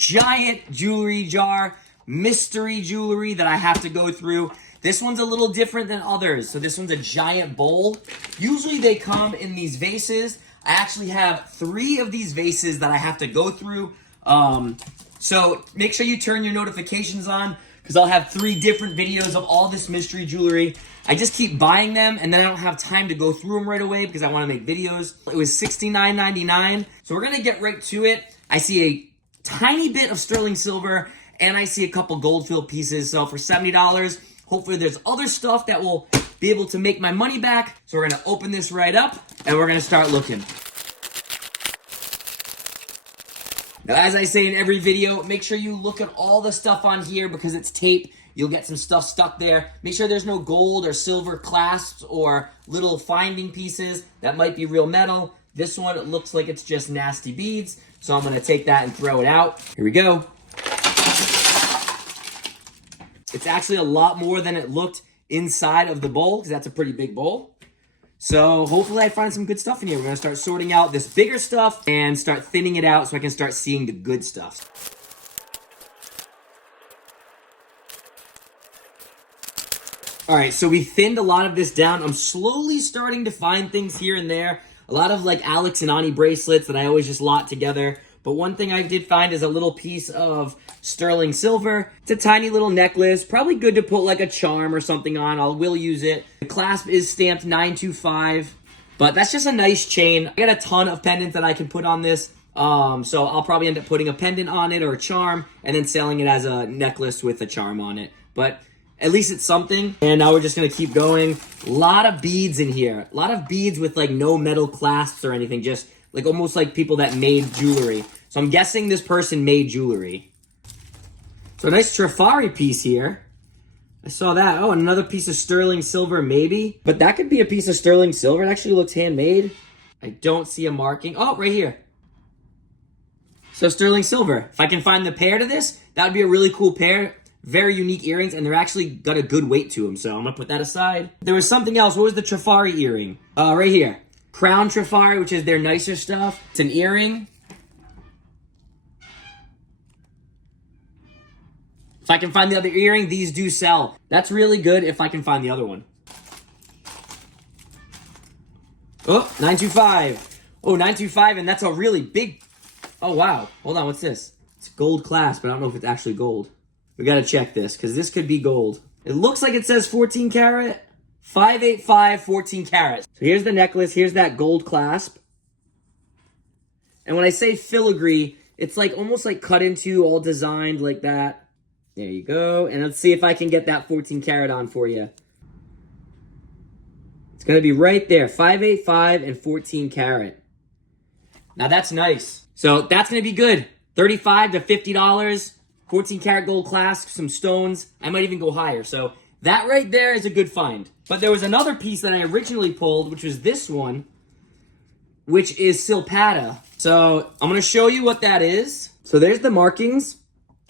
giant jewelry jar, mystery jewelry that I have to go through. This one's a little different than others. So this one's a giant bowl. Usually they come in these vases. I actually have 3 of these vases that I have to go through. So make sure you turn your notifications on because I'll have 3 different videos of all this mystery jewelry. I just keep buying them and then I don't have time to go through them right away because I want to make videos. It was $69.99. So we're going to get right to it. I see a tiny bit of sterling silver and I see a couple gold-filled pieces. So for $70, hopefully there's other stuff that will be able to make my money back. So we're going to open this right up and we're going to start looking. Now, as I say in every video, make sure you look at all the stuff on here because it's tape. You'll get some stuff stuck there. Make sure there's no gold or silver clasps or little finding pieces. That might be real metal. This one, it looks like it's just nasty beads. So I'm going to take that and throw it out. Here we go. It's actually a lot more than it looked inside of the bowl because that's a pretty big bowl. So hopefully I find some good stuff in here. We're going to start sorting out this bigger stuff and start thinning it out so I can start seeing the good stuff. All right, so we thinned a lot of this down. I'm slowly starting to find things here and there. A lot of like Alex and Ani bracelets that I always just lot together. But one thing I did find is a little piece of sterling silver. It's a tiny little necklace. Probably good to put like a charm or something on. I will use it. The clasp is stamped 925. But that's just a nice chain. I got a ton of pendants that I can put on this. So I'll probably end up putting a pendant on it or a charm. And then selling it as a necklace with a charm on it. But at least it's something. And now we're just going to keep going. A lot of beads in here. A lot of beads with like no metal clasps or anything. Just like almost like people that made jewelry. So I'm guessing this person made jewelry. So a nice Trifari piece here. I saw that. Oh, and another piece of sterling silver maybe. But that could be a piece of sterling silver. It actually looks handmade. I don't see a marking. Oh, right here. So sterling silver. If I can find the pair to this, that would be a really cool pair. Very unique earrings, and they're actually got a good weight to them. So I'm going to put that aside. There was something else. What was the Trifari earring? Right here. Crown Trifari, which is their nicer stuff. It's an earring. If I can find the other earring, these do sell. That's really good if I can find the other one. Oh, 925. Oh, 925, and that's a really big... Oh, wow. Hold on, what's this? It's gold clasp, but I don't know if it's actually gold. We got to check this, because this could be gold. It looks like it says 14 karat. 585, 14 karat. So here's the necklace. Here's that gold clasp. And when I say filigree, it's like almost like cut into, all designed like that. There you go. And let's see if I can get that 14 karat on for you. It's going to be right there. 585 and 14 karat. Now that's nice. So that's going to be good. $35 to $50. 14 karat gold clasp, some stones. I might even go higher. So that right there is a good find. But there was another piece that I originally pulled, which was this one, which is Silpata. So I'm going to show you what that is. So there's the markings.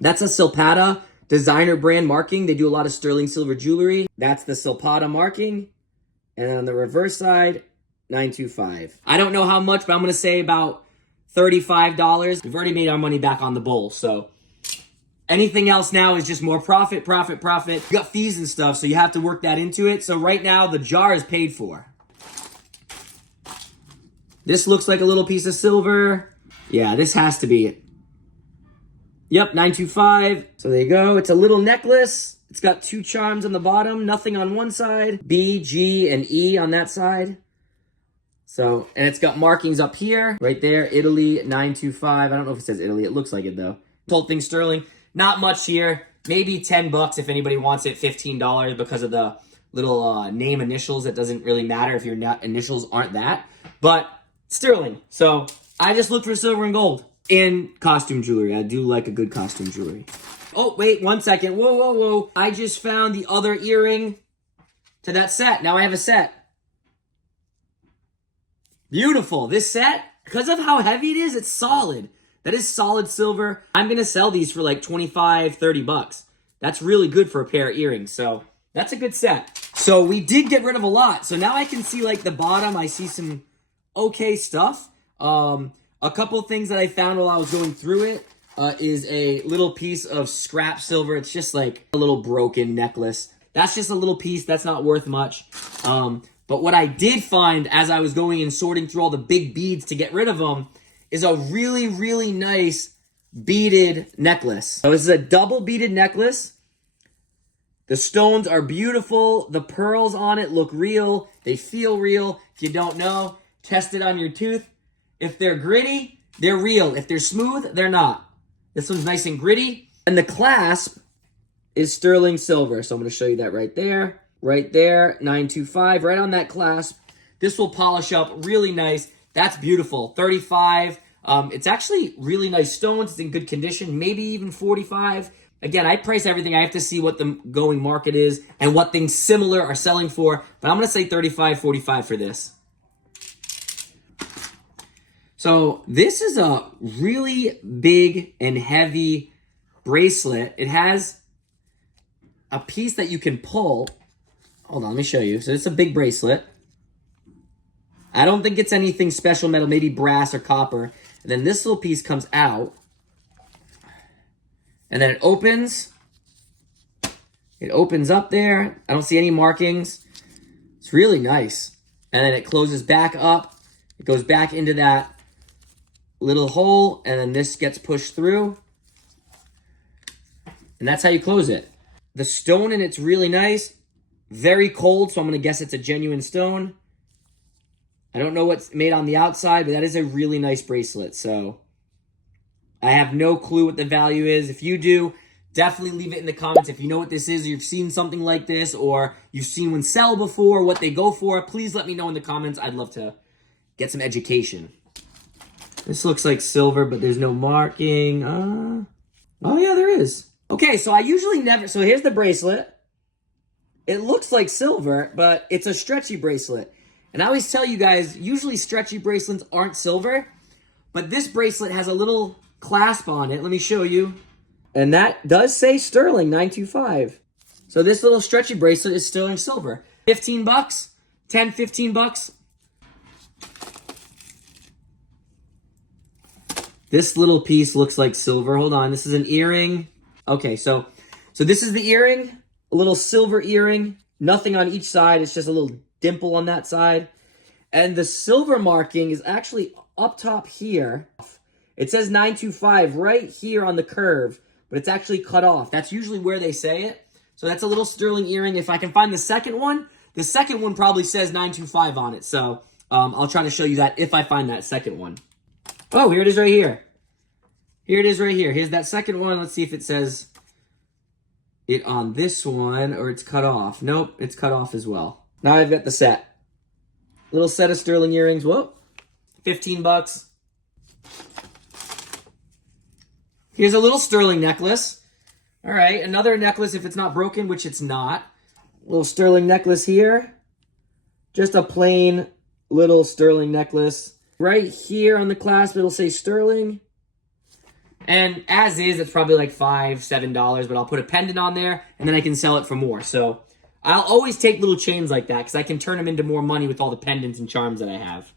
That's a Silpata designer brand marking. They do a lot of sterling silver jewelry. That's the Silpata marking. And then on the reverse side, 925. I don't know how much, but I'm going to say about $35. We've already made our money back on the bowl, so... Anything else now is just more profit, profit, profit. You got fees and stuff, so you have to work that into it. So right now, the jar is paid for. This looks like a little piece of silver. Yeah, this has to be it. Yep, 925. So there you go. It's a little necklace. It's got 2 charms on the bottom, nothing on one side. B, G, and E on that side. So, and it's got markings up here, right there. Italy, 925. I don't know if it says Italy. It looks like it, though. Whole thing sterling. Not much here. Maybe $10 if anybody wants it. $15 because of the little name initials. It doesn't really matter if your initials aren't that. But sterling. So I just look for silver and gold in costume jewelry. I do like a good costume jewelry. Oh, wait, 1 second. Whoa, whoa, whoa. I just found the other earring to that set. Now I have a set. Beautiful. This set, because of how heavy it is, it's solid. That is solid silver. I'm going to sell these for like $25, $30. That's really good for a pair of earrings. So that's a good set. So we did get rid of a lot. So now I can see like the bottom. I see some okay stuff. A couple of things that I found while I was going through it. is a little piece of scrap silver. It's just like a little broken necklace. That's just a little piece. That's not worth much. But what I did find as I was going and sorting through all the big beads to get rid of them is a really, really nice beaded necklace. So this is a double beaded necklace. The stones are beautiful. The pearls on it look real. They feel real. If you don't know, test it on your tooth. If they're gritty, they're real. If they're smooth, they're not. This one's nice and gritty. And the clasp is sterling silver. So I'm going to show you that right there. Right there, 925, right on that clasp. This will polish up really nice. That's beautiful. 35. It's actually really nice stones. It's in good condition. Maybe even 45. Again, I price everything. I have to see what the going market is and what things similar are selling for. But I'm going to say 35, 45 for this. So this is a really big and heavy bracelet. It has a piece that you can pull. Hold on, let me show you. So it's a big bracelet. I don't think it's anything special metal, maybe brass or copper. And then this little piece comes out. And then it opens. It opens up there. I don't see any markings. It's really nice. And then it closes back up. It goes back into that little hole. And then this gets pushed through. And that's how you close it. The stone in it's really nice. Very cold, so I'm going to guess it's a genuine stone. I don't know what's made on the outside, but that is a really nice bracelet. So I have no clue what the value is. If you do, definitely leave it in the comments. If you know what this is, or you've seen something like this, or you've seen one sell before, what they go for, please let me know in the comments. I'd love to get some education. This looks like silver, but there's no marking. Oh, yeah, there is. Okay, so I usually never... So here's the bracelet. It looks like silver, but it's a stretchy bracelet. And I always tell you guys, usually stretchy bracelets aren't silver, but this bracelet has a little clasp on it. Let me show you. And that does say sterling 925. So this little stretchy bracelet is sterling silver. 15 bucks, 10, 15 bucks. This little piece looks like silver. Hold on, this is an earring. Okay, so this is the earring. A little silver earring, nothing on each side. It's just a little dimple on that side. And the silver marking is actually up top here. It says 925 right here on the curve, but it's actually cut off. That's usually where they say it. So that's a little sterling earring. If I can find the second one probably says 925 on it. So I'll try to show you that if I find that second one. Oh, here it is right here. Here it is right here. Here's that second one. Let's see if it says it on this one, or it's cut off. Nope, it's cut off as well. Now I've got the set. Little set of sterling earrings. Whoop. 15 bucks. Here's a little sterling necklace. All right, another necklace if it's not broken, which it's not. Little sterling necklace here. Just a plain little sterling necklace. Right here on the clasp, it'll say sterling. And as is, it's probably like $5, $7, but I'll put a pendant on there, and then I can sell it for more. So I'll always take little chains like that, because I can turn them into more money with all the pendants and charms that I have.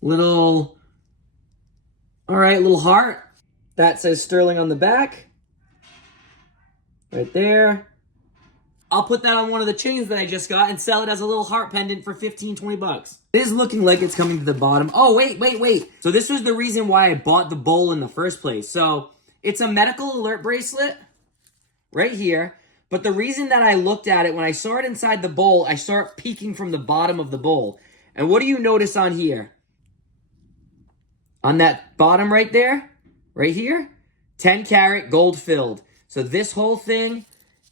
Little heart. That says sterling on the back. Right there. I'll put that on one of the chains that I just got and sell it as a little heart pendant for 15, 20 bucks. It is looking like it's coming to the bottom. Oh, wait. So this was the reason why I bought the bowl in the first place. So it's a medical alert bracelet right here. But the reason that I looked at it, when I saw it inside the bowl, I saw it peeking from the bottom of the bowl. And what do you notice on here? On that bottom right there, right here, 10 karat gold filled. So this whole thing,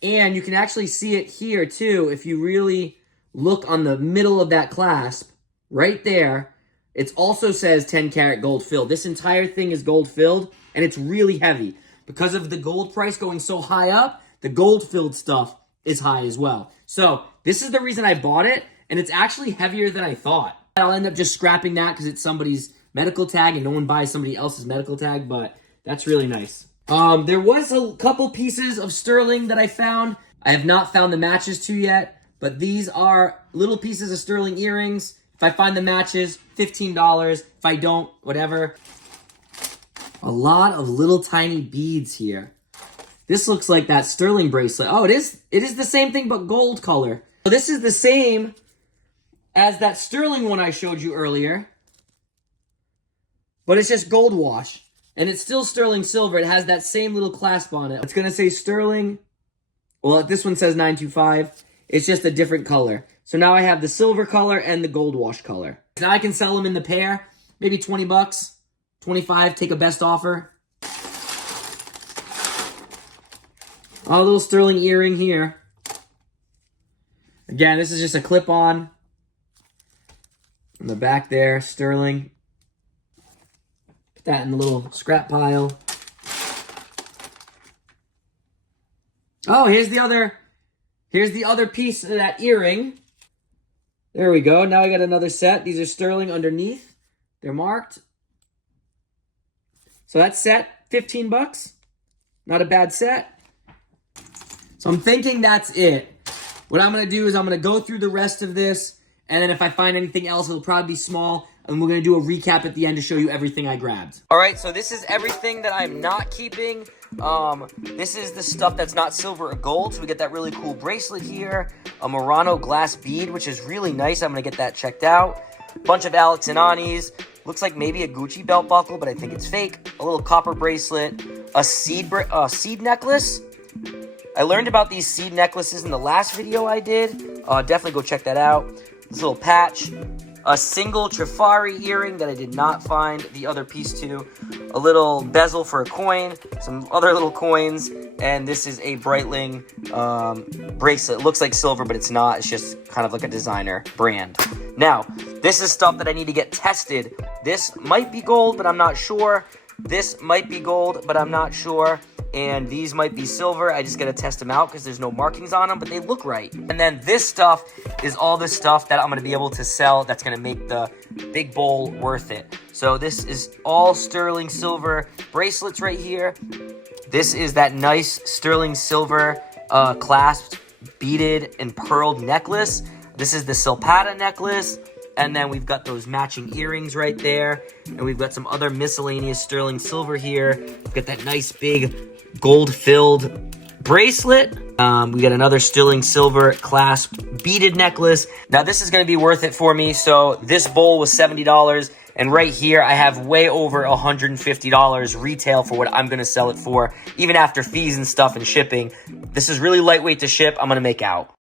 and you can actually see it here too, if you really look on the middle of that clasp, right there, it also says 10 karat gold filled. This entire thing is gold filled, and it's really heavy. Because of the gold price going so high up, the gold filled stuff is high as well. So this is the reason I bought it, and it's actually heavier than I thought. I'll end up just scrapping that because it's somebody's medical tag, and no one buys somebody else's medical tag, but that's really nice. There was a couple pieces of sterling that I found. I have not found the matches to yet, but these are little pieces of sterling earrings. If I find the matches, $15. If I don't, whatever. A lot of little tiny beads here. This looks like that sterling bracelet. Oh, it is the same thing but gold color. So this is the same as that sterling one I showed you earlier. But it's just gold wash. And it's still sterling silver. It has that same little clasp on it. It's going to say sterling. Well, this one says 925. It's just a different color. So now I have the silver color and the gold wash color. Now I can sell them in the pair. Maybe 20 bucks. 25, take a best offer. Oh, a little sterling earring here. Again, this is just a clip-on. In the back there, sterling. Put that in the little scrap pile. Oh, here's the other piece of that earring. There we go. Now I got another set. These are sterling underneath. They're marked. So that set, 15 bucks. Not a bad set. So I'm thinking that's it. What I'm going to do is I'm going to go through the rest of this, and then if I find anything else, it'll probably be small, and we're going to do a recap at the end to show you everything I grabbed. All right, so this is everything that I'm not keeping. This is the stuff that's not silver or gold, so we get that really cool bracelet here, a Murano glass bead, which is really nice. I'm going to get that checked out. A bunch of Alex and Ani's. Looks like maybe a Gucci belt buckle, but I think it's fake. A little copper bracelet, a seed necklace. I learned about these seed necklaces in the last video I did. Definitely go check that out. This little patch, a single Trifari earring that I did not find the other piece to, a little bezel for a coin, some other little coins, and this is a Breitling bracelet. It looks like silver, but it's not. It's just kind of like a designer brand. Now, this is stuff that I need to get tested. This might be gold, but I'm not sure. This might be gold, but I'm not sure. And these might be silver. I just gotta test them out because there's no markings on them, but they look right. And then this stuff is all the stuff that I'm gonna be able to sell that's gonna make the big bowl worth it. So this is all sterling silver bracelets right here. This is that nice sterling silver clasped, beaded, and pearled necklace. This is the Silpata necklace. And then we've got those matching earrings right there. And we've got some other miscellaneous sterling silver here. We've got that nice big gold-filled bracelet. We got another sterling silver clasped beaded necklace. Now this is going to be worth it for me. So this bowl was $70. And right here, I have way over $150 retail for what I'm going to sell it for. Even after fees and stuff and shipping. This is really lightweight to ship. I'm going to make out.